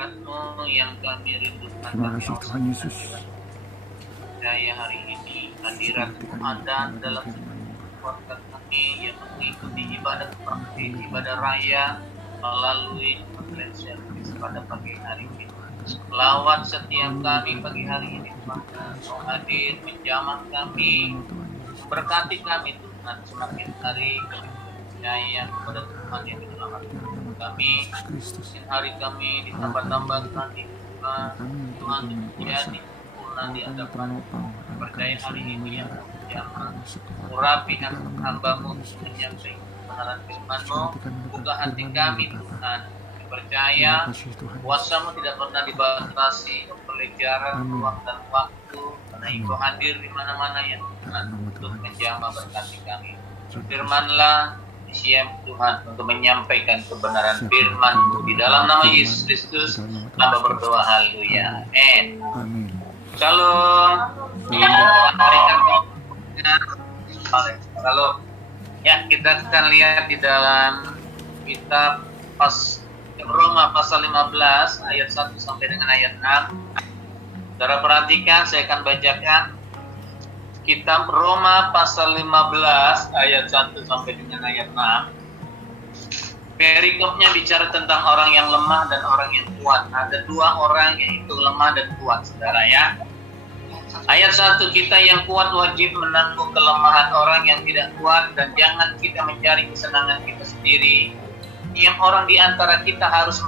hadirat-Mu yang kami rindukan. Terima kasih Tuhan Yesus. Percaya hari ini hadirat-Mu ada dalam keluarga kami yang mengikuti ibadah raya melalui online service pada pagi hari ini. Lawat setiap kami pagi hari ini, Tuhan. Kau hadir menjamah kami, berkati kami Tuhan. Semakin hari kami percaya kepada Tuhan yang menyelamatkan kami. Semakin hari kami ditambah-tambahkan di Tuhan menjadi sempurna di hadapan. Percaya hari ini yang menjamah, urapi hamba-Mu menyampaikan kebenaran firman-Mu. Buka hati kami Tuhan. Percaya kuasa-Mu tidak pernah dibatasi oleh jarak, ruang dan waktu, karena Engkau hadir di mana-mana yang Tuhan untuk menjamah berkati kami. Firman-Lah siap Tuhan untuk menyampaikan kebenaran firman-Mu di dalam nama Yesus Kristus. Hamba berdoa, haleluya, amin. Shalom. Shalom. Ya, kita akan lihat di dalam kitab Roma pasal 15 ayat 1 sampai dengan ayat 6. Saudara perhatikan, saya akan bacakan kitab Roma pasal 15 ayat 1 sampai dengan ayat 6. Perikopnya bicara tentang orang yang lemah dan orang yang kuat. Ada dua orang, yaitu lemah dan kuat, saudara ya. Ayat 1, kita yang kuat wajib menanggung kelemahan orang yang tidak kuat, dan jangan kita mencari kesenangan kita sendiri. Setiap orang di antara kita harus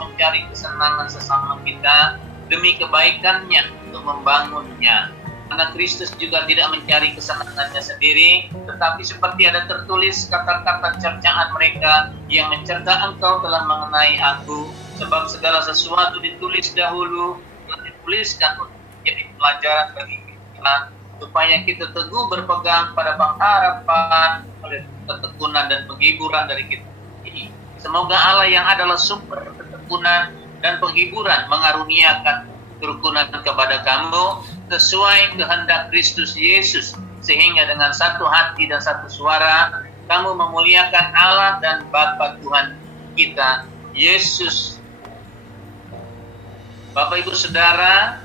mencari kesenangan sesama kita demi kebaikannya untuk membangunnya. Karena Kristus juga tidak mencari kesenangannya sendiri, tetapi seperti ada tertulis kata-kata cercaan mereka yang mencerca engkau telah mengenai aku, sebab segala sesuatu ditulis dahulu, telah dituliskan untuk menjadi pelajaran bagi kita, supaya kita teguh berpegang pada pengharapan oleh ketekunan dan penghiburan dari kita ini. Semoga Allah yang adalah sumber ketekunan dan penghiburan mengaruniakan kerukunan kepada kamu sesuai kehendak Kristus Yesus, sehingga dengan satu hati dan satu suara kamu memuliakan Allah dan Bapa Tuhan kita Yesus. Bapak Ibu Saudara,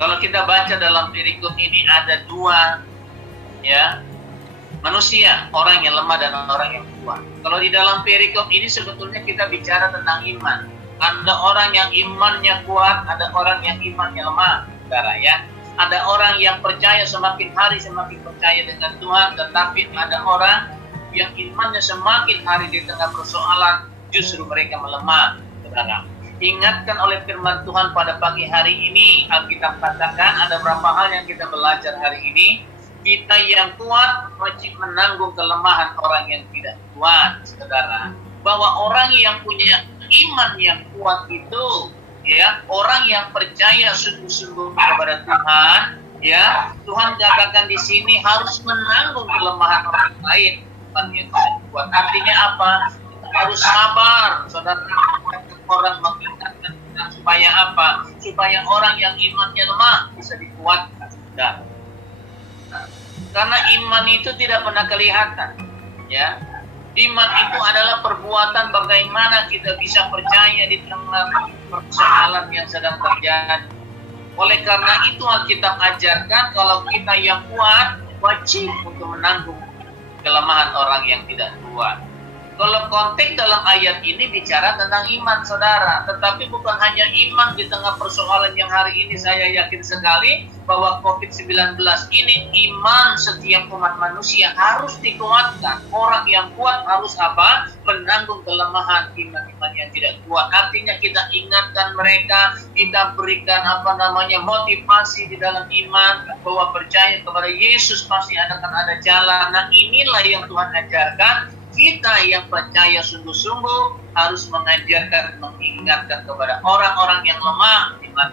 kalau kita baca dalam perikop ini ada dua manusia, orang yang lemah dan orang yang kuat. Kalau di dalam perikop ini sebetulnya kita bicara tentang iman. Ada orang yang imannya kuat, ada orang yang imannya lemah, saudara ya. Ada orang yang percaya semakin hari semakin percaya dengan Tuhan, tetapi ada orang yang imannya semakin hari di tengah persoalan justru mereka melemah, saudara. Ingatkan oleh firman Tuhan pada pagi hari ini, Alkitab katakan ada beberapa hal yang kita belajar hari ini. Kita yang kuat wajib menanggung kelemahan orang yang tidak kuat, saudara. Bahwa orang yang punya iman yang kuat itu, orang yang percaya sungguh-sungguh kepada Tuhan, Tuhan katakan di sini harus menanggung kelemahan orang lain, orang yang tidak kuat. Artinya apa? Kita harus sabar, saudara. Orang mengingatkan kita supaya apa? Supaya orang yang imannya lemah bisa dikuatkan, saudara. Karena iman itu tidak pernah kelihatan, Iman itu adalah perbuatan bagaimana kita bisa percaya di tengah persoalan yang sedang terjadi. Oleh karena itu Alkitab ajarkan kalau kita yang kuat wajib untuk menanggung kelemahan orang yang tidak kuat. Kalau konteks dalam ayat ini bicara tentang iman, saudara. Tetapi bukan hanya iman di tengah persoalan yang hari ini. Saya yakin sekali bahwa COVID-19 ini iman setiap umat manusia harus dikuatkan. Orang yang kuat harus apa? Menanggung kelemahan iman-iman yang tidak kuat. Artinya kita ingatkan mereka, kita berikan motivasi di dalam iman, bahwa percaya kepada Yesus pasti akan ada jalan. Nah, inilah yang Tuhan ajarkan. Kita yang percaya sungguh-sungguh harus mengajarkan, mengingatkan kepada orang-orang yang lemah iman.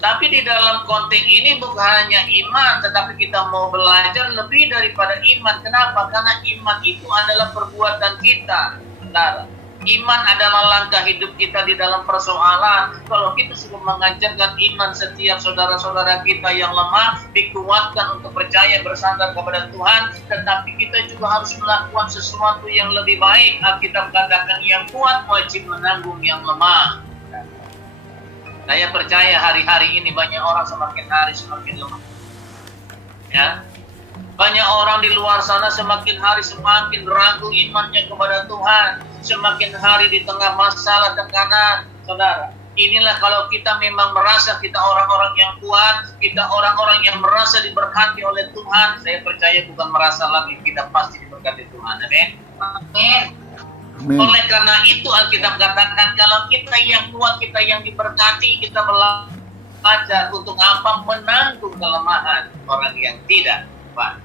Tapi di dalam konteks ini bukan hanya iman, tetapi kita mau belajar lebih daripada iman. Kenapa? Karena iman itu adalah perbuatan kita, saudara. Iman adalah langkah hidup kita di dalam persoalan. Kalau kita sudah mengajarkan iman setiap saudara-saudara kita yang lemah, dikuatkan untuk percaya bersandar kepada Tuhan, tetapi kita juga harus melakukan sesuatu yang lebih baik. Alkitab katakan yang kuat wajib menanggung yang lemah. Saya percaya hari-hari ini banyak orang semakin hari semakin lemah. Ya, banyak orang di luar sana semakin hari semakin ragu imannya kepada Tuhan. Semakin hari di tengah masalah tekanan, saudara. Inilah kalau kita memang merasa kita orang-orang yang kuat, kita orang-orang yang merasa diberkati oleh Tuhan. Saya percaya bukan merasa lagi, kita pasti diberkati Tuhan. Amin. Amin. Oleh karena itu Alkitab katakan kalau kita yang kuat, kita yang diberkati, kita belajar untuk apa? Menanggung kelemahan orang yang tidak kuat.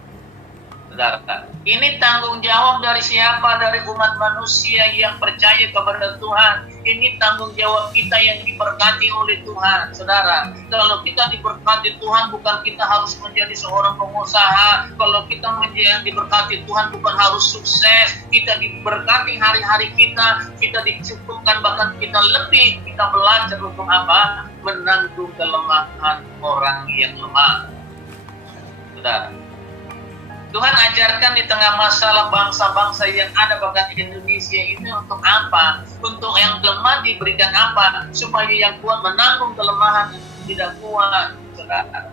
Saudara, ini tanggung jawab dari siapa? Dari umat manusia yang percaya kepada Tuhan. Ini tanggung jawab kita yang diberkati oleh Tuhan. Saudara, kalau kita diberkati Tuhan, bukan kita harus menjadi seorang pengusaha. Kalau kita diberkati Tuhan, bukan harus sukses. Kita diberkati hari-hari kita dicukupkan, bahkan kita lebih. Kita belajar untuk apa? Menanggung kelemahan orang yang lemah. Saudara, Tuhan ajarkan di tengah masalah bangsa-bangsa yang ada bahkan di Indonesia ini untuk apa? Untuk yang lemah diberikan apa? Supaya yang kuat menanggung kelemahan tidak kuat. Saudara,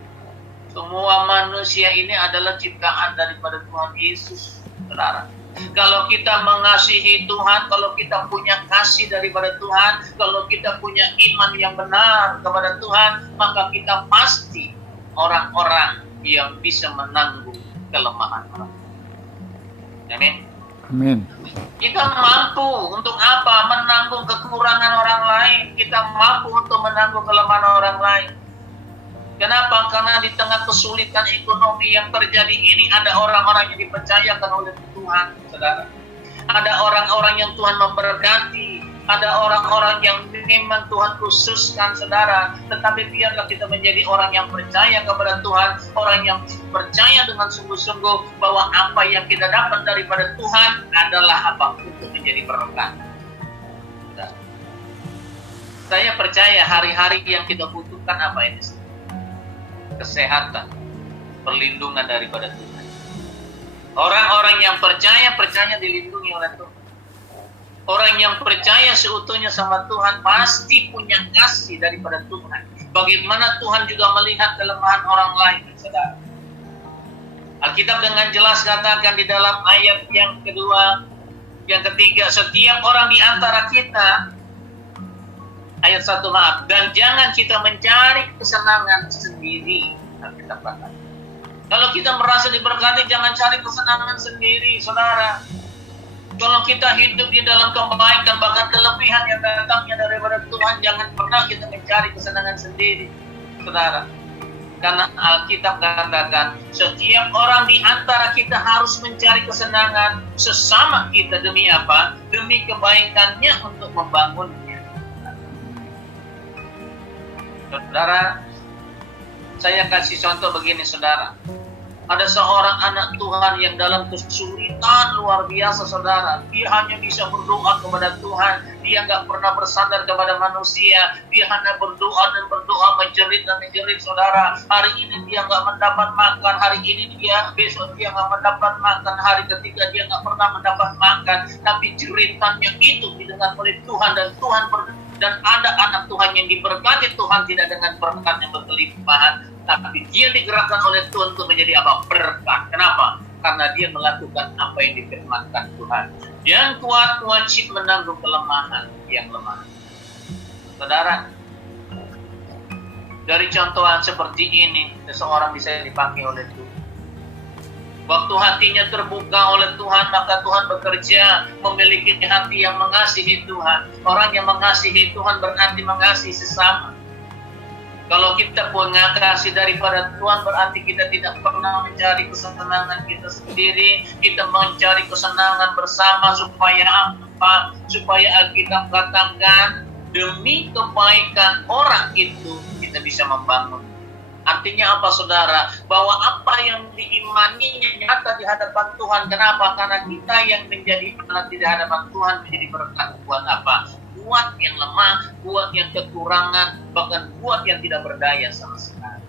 semua manusia ini adalah ciptaan daripada Tuhan Yesus. Saudara, kalau kita mengasihi Tuhan, kalau kita punya kasih daripada Tuhan, kalau kita punya iman yang benar kepada Tuhan, maka kita pasti orang-orang yang bisa menanggung kelemahan orang. Amin. Amin. Kita mampu untuk apa? Menanggung kekurangan orang lain. Kita mampu untuk menanggung kelemahan orang lain. Kenapa? Karena di tengah kesulitan ekonomi yang terjadi ini ada orang-orang yang dipercayakan oleh Tuhan, saudara. Ada orang-orang yang Tuhan memberkati. Ada orang-orang yang memang Tuhan khususkan, saudara. Tetapi biarlah kita menjadi orang yang percaya kepada Tuhan, orang yang percaya dengan sungguh-sungguh bahwa apa yang kita dapat daripada Tuhan adalah apa? Untuk menjadi berkat. Saya percaya hari-hari yang kita butuhkan apa ini? Kesehatan, perlindungan daripada Tuhan. Orang-orang yang percaya dilindungi oleh Tuhan. Orang yang percaya seutuhnya sama Tuhan pasti punya kasih daripada Tuhan. Bagaimana Tuhan juga melihat kelemahan orang lain, saudara. Alkitab dengan jelas katakan di dalam ayat yang ketiga, setiap orang di antara kita, ayat 1 maaf, dan jangan kita mencari kesenangan sendiri. Alkitab katakan. Kalau kita merasa diberkati, jangan cari kesenangan sendiri, saudara. Kalau kita hidup di dalam kebaikan, bahkan kelebihan yang datangnya daripada Tuhan, jangan pernah kita mencari kesenangan sendiri, saudara. Karena Alkitab katakan, setiap orang di antara kita harus mencari kesenangan sesama kita demi apa? Demi kebaikannya untuk membangunnya. Saudara, saya kasih contoh begini, saudara. Ada seorang anak Tuhan yang dalam kesulitan luar biasa, saudara. Dia hanya bisa berdoa kepada Tuhan. Dia nggak pernah bersandar kepada manusia. Dia hanya berdoa dan berdoa, menjerit dan menjerit, saudara. Hari ini dia nggak mendapat makan. Hari ini besok dia nggak mendapat makan. Hari ketiga dia nggak pernah mendapat makan. Tapi jeritannya itu didengar oleh Tuhan, dan Tuhan dan ada anak Tuhan yang diberkati Tuhan tidak dengan berkat yang berkelimpahan, tapi dia digerakkan oleh Tuhan untuk menjadi apa? Berkat. Kenapa? Karena dia melakukan apa yang difirmankan Tuhan. Yang kuat wajib menanggung kelemahan yang lemah. Saudara, dari contohan seperti ini, seseorang bisa dipakai oleh Tuhan. Waktu hatinya terbuka oleh Tuhan, maka Tuhan bekerja, memiliki hati yang mengasihi Tuhan. Orang yang mengasihi Tuhan berarti mengasihi sesama. Kalau kita punya kasih daripada Tuhan, berarti kita tidak pernah mencari kesenangan kita sendiri. Kita mencari kesenangan bersama supaya apa? Supaya Alkitab katakan, demi kebaikan orang itu kita bisa membangun. Artinya apa, saudara? Bahwa apa yang diimani mengimaninya nyata di hadapan Tuhan. Kenapa? Karena kita yang menjadi anak di hadapan Tuhan menjadi berkat buat apa? Buat yang lemah, buat yang kekurangan, bahkan buat yang tidak berdaya sama sekali.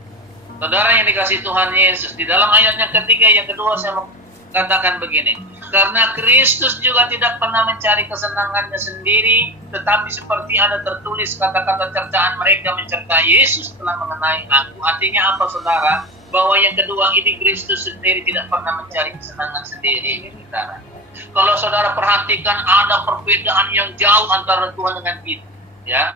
Saudara yang dikasihi Tuhan Yesus, di dalam ayat yang ketiga, yang kedua saya mau katakan begini. Karena Kristus juga tidak pernah mencari kesenangannya sendiri, tetapi seperti ada tertulis kata-kata cercaan mereka mencerca Yesus telah mengenai aku. Artinya apa, saudara? Bahwa yang kedua ini Kristus sendiri tidak pernah mencari kesenangan sendiri, saudara. Kalau saudara perhatikan ada perbedaan yang jauh antara Tuhan dengan kita, ya.